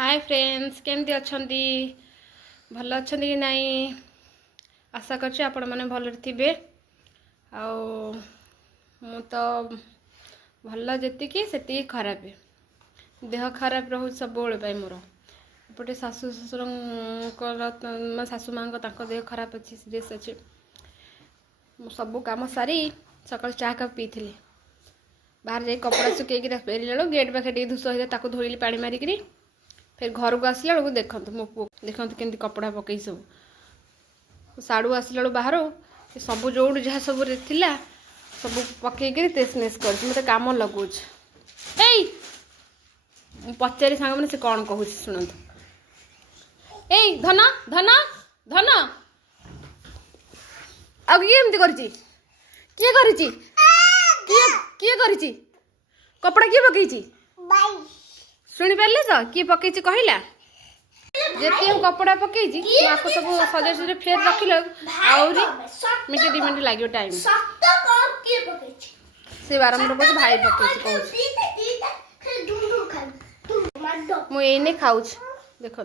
Hi friends केमती अच्छंती भल अच्छंती कि नहीं आशा करछि आपण माने भल थिबे मु तो भल जेतिकी सेति खराब देह खराब रहू सब पाई मोर एपटे शाशु शशुर शाशु माँ को देह खराब अच्छी सीरीयस अच्छे सब कम सारी सकाल चाह कप पी बाहर जाए कपड़ा सुखे फेरला गेट पाखे टे धूस होता धोली पा मारिक फिर घर को आसला बेलू देखते मो पु देखते केमती कपड़ा पकई सब साड़ू आसला बाहर सब जोड़ जहाँ सब थिला सब पकईकि तेसनेस कर मत कम लगुच पचारि सांग मैंने से कौन कहूँ शुणु ए धन धन धन आमती किए कपड़ा किए पकई शुणी पारे तो किए पकई कहला जिते हम कपड़ा पकई आपको सब सजा सजा फेर रखिल आहरी मिनट 2 मिनट लगे टाइम से बारंबार कह भाई पकई मुझे खाऊ देखु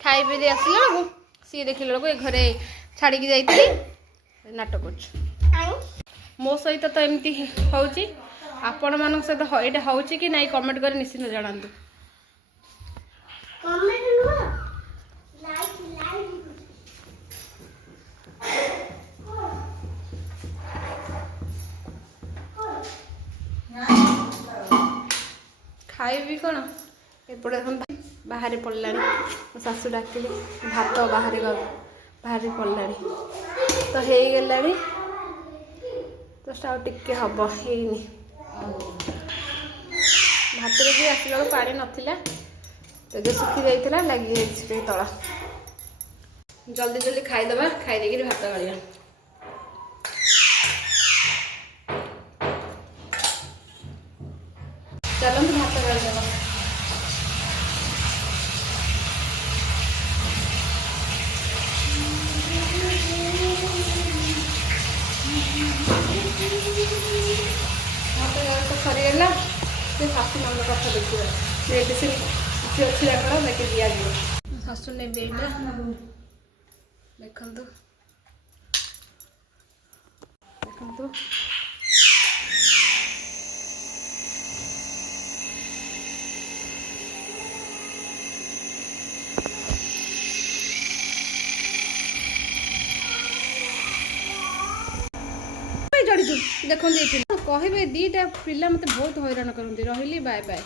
खाई पी आसला बेलू सी देख ए घरे छाड़ी जाइए नाटक कर मो सहित तो एमती होची आपण मान सहित यहाँ होची कि नहीं कमेंट कर निश्चित जनातु खाइबी कौन एपटे बाहर पड़ला शाशु डाकिले भात बाहर पड़ला तो हो गला जस्ट आगे हम है भात भी आसला पा नाला तेज सुखी जाइए लगी तला जल्दी जल्दी खाईदे खाई भात गाड़िया चलते भात गाड़ीदेव तो सरीगला से शाशु माँ कथा देखिए मेडिसिन किसी अच्छी रखना लेके दिया शाशु ने बेटा देखु देखु चढ़ी देखो कहे दीटा पिला मत बहुत हैरान करती रही बाय बाय।